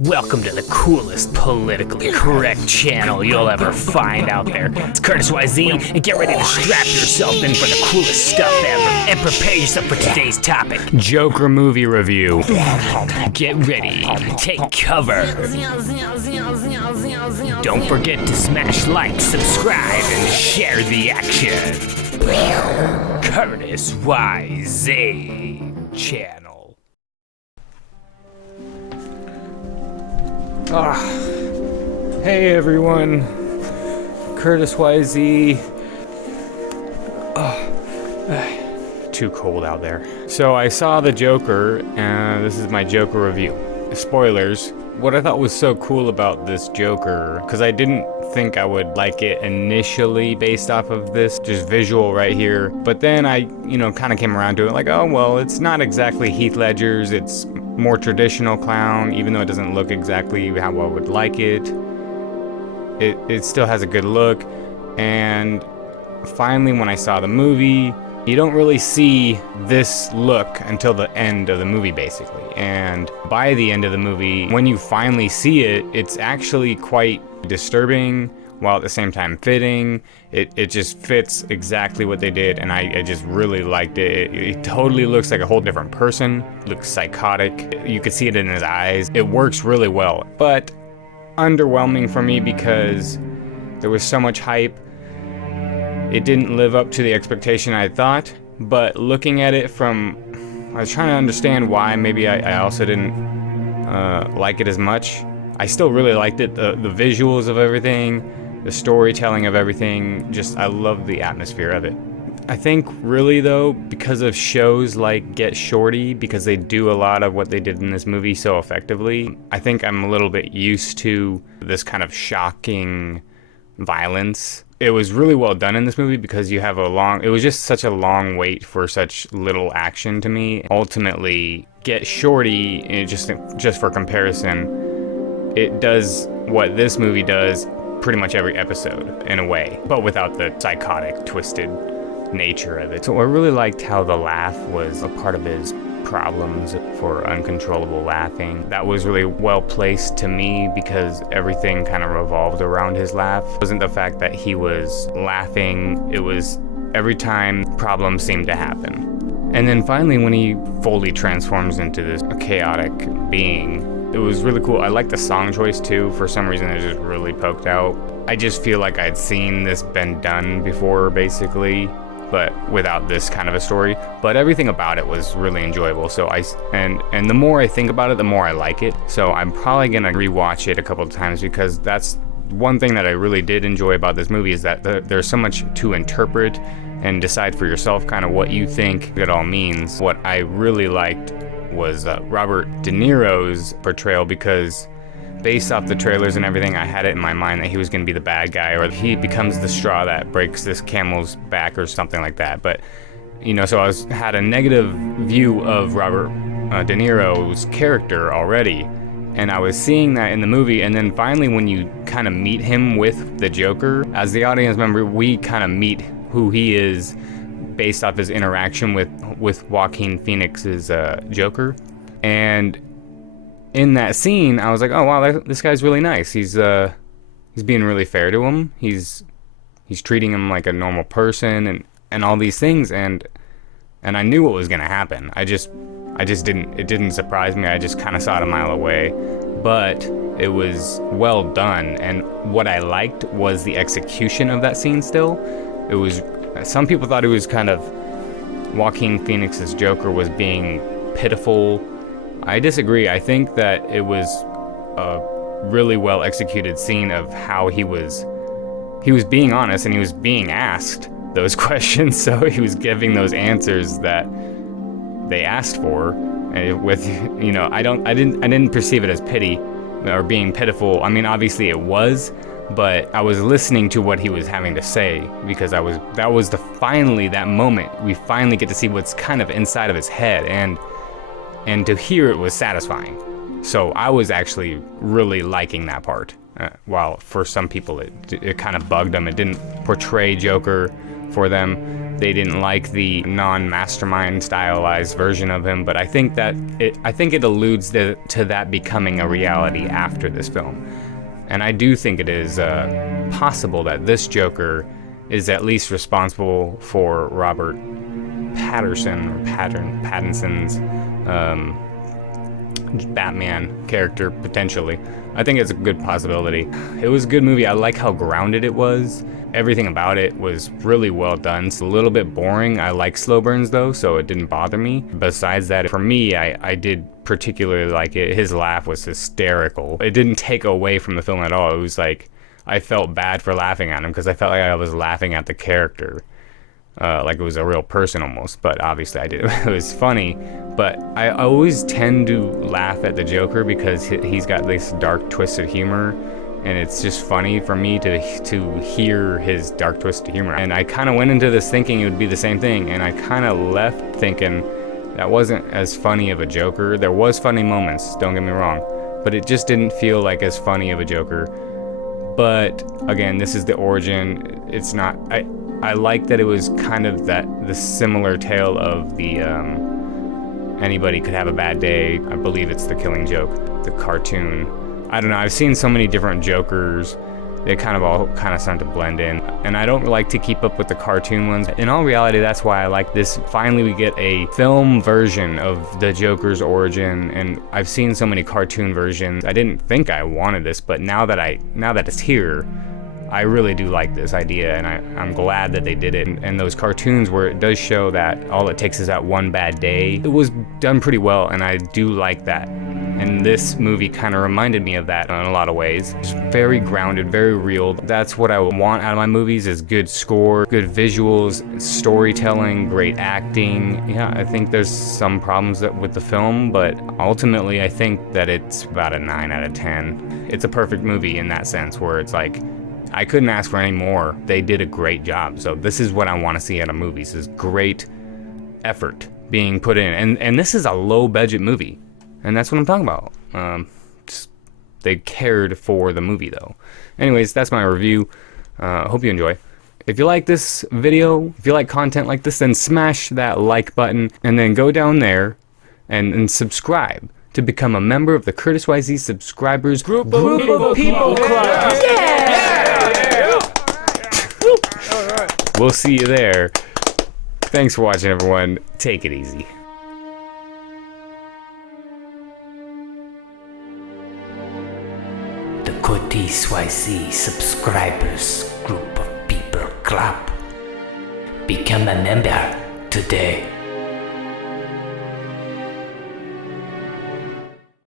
Welcome to the coolest politically correct channel you'll ever find out there. It's Curtis YZ, and get ready to strap yourself in for the coolest stuff ever, and prepare yourself for today's topic, Joker movie review. Get ready, take cover. Don't forget to smash like, subscribe, and share the action. Curtis YZ channel. Hey everyone, Curtis YZ. Too cold out there. So I saw the Joker, and this is my Joker review. Spoilers. What I thought was so cool about this Joker, because I didn't think I would like it initially based off of this just visual right here, but then I kind of came around to it like, oh well, it's not exactly Heath Ledger's, it's more traditional clown, even though it doesn't look exactly how I would like it. It still has a good look. And finally, when I saw the movie, you don't really see this look until the end of the movie, basically. And by the end of the movie, when you finally see it, it's actually quite disturbing, while at the same time fitting. It just fits exactly what they did, and I just really liked it. It totally looks like a whole different person. Looks psychotic. You could see it in his eyes. It works really well, but underwhelming for me because there was so much hype. It didn't live up to the expectation I thought, but looking at it I was trying to understand why maybe I also didn't like it as much. I still really liked it, the visuals of everything, the storytelling of everything, I love the atmosphere of it. I think really though, because of shows like Get Shorty, because they do a lot of what they did in this movie so effectively, I think I'm a little bit used to this kind of shocking violence. It was really well done in this movie because it was just such a long wait for such little action to me. Ultimately, Get Shorty, just for comparison, it does what this movie does pretty much every episode in a way, but without the psychotic, twisted nature of it. So I really liked how the laugh was a part of his problems for uncontrollable laughing. That was really well placed to me because everything kind of revolved around his laugh. It wasn't the fact that he was laughing, it was every time problems seemed to happen. And then finally when he fully transforms into this chaotic being, it was really cool. I like the song choice too. For some reason it just really poked out. I just feel like I'd seen this been done before basically, but without this kind of a story. But everything about it was really enjoyable. So and the more I think about it, the more I like it. So I'm probably gonna rewatch it a couple of times because that's one thing that I really did enjoy about this movie is that there's so much to interpret and decide for yourself kind of what you think it all means. What I really liked was Robert De Niro's portrayal, because based off the trailers and everything, I had it in my mind that he was going to be the bad guy, or he becomes the straw that breaks this camel's back or something like that. But so I had a negative view of Robert De Niro's character already, and I was seeing that in the movie. And then finally when you kind of meet him with the Joker, as the audience member, we kind of meet who he is based off his interaction with Joaquin Phoenix's Joker. And in that scene, I was like, oh wow, this guy's really nice. He's being really fair to him. He's treating him like a normal person and all these things. And I knew what was gonna happen. It didn't surprise me. I just kind of saw it a mile away. But it was well done. And what I liked was the execution of that scene still. Some people thought it was kind of Joaquin Phoenix's Joker was being pitiful. I disagree. I think that it was a really well executed scene of how he was being honest, and he was being asked those questions, so he was giving those answers that they asked for. I didn't perceive it as pity or being pitiful. I mean, obviously it was, but I was listening to what he was having to say because that was that moment we finally get to see what's kind of inside of his head, and to hear it was satisfying. So I was actually really liking that part. While for some people it kind of bugged them, it didn't portray Joker for them. they didn't like the non-mastermind stylized version of him, but I think it alludes to that becoming a reality after this film. And I do think it is possible that this Joker is at least responsible for Robert Pattinson's Batman character, potentially. I think it's a good possibility. It was a good movie. I like how grounded it was. Everything about it was really well done. It's a little bit boring. I like slow burns though, so it didn't bother me. Besides that, for me, I did particularly like it. His laugh was hysterical. It didn't take away from the film at all. It was like, I felt bad for laughing at him because I felt like I was laughing at the character. Like it was a real person almost, but obviously I did. It was funny, but I always tend to laugh at the Joker because he's got this dark, twisted humor, and it's just funny for me to hear his dark, twisted humor. And I kind of went into this thinking it would be the same thing, and I kind of left thinking that wasn't as funny of a Joker. There was funny moments, don't get me wrong, but it just didn't feel like as funny of a Joker. But again, this is the origin. It's not. I like that it was kind of the similar tale of the Anybody Could Have a Bad Day. I believe it's The Killing Joke, the cartoon. I don't know. I've seen so many different Jokers. They kind of all start to blend in, and I don't like to keep up with the cartoon ones. In all reality, that's why I like this. Finally, we get a film version of the Joker's origin, and I've seen so many cartoon versions. I didn't think I wanted this, but now that it's here, I really do like this idea, and I'm glad that they did it. And those cartoons where it does show that all it takes is that one bad day, it was done pretty well, and I do like that. And this movie kind of reminded me of that in a lot of ways. It's very grounded, very real. That's what I want out of my movies, is good score, good visuals, storytelling, great acting. Yeah, I think there's some problems with the film, but ultimately I think that it's about a 9 out of 10. It's a perfect movie in that sense, where it's like, I couldn't ask for any more. They did a great job. So this is what I want to see out of movies, is great effort being put in. And this is a low budget movie. And that's what I'm talking about. They cared for the movie though. Anyways, that's my review. Hope you enjoy. If you like this video, if you like content like this, then smash that like button and then go down there and subscribe to become a member of the Curtis YZ subscribers group of people club. Yeah! We'll see you there. Thanks for watching, everyone. Take it easy. The Curtis YZ subscribers group of people club. Become a member today.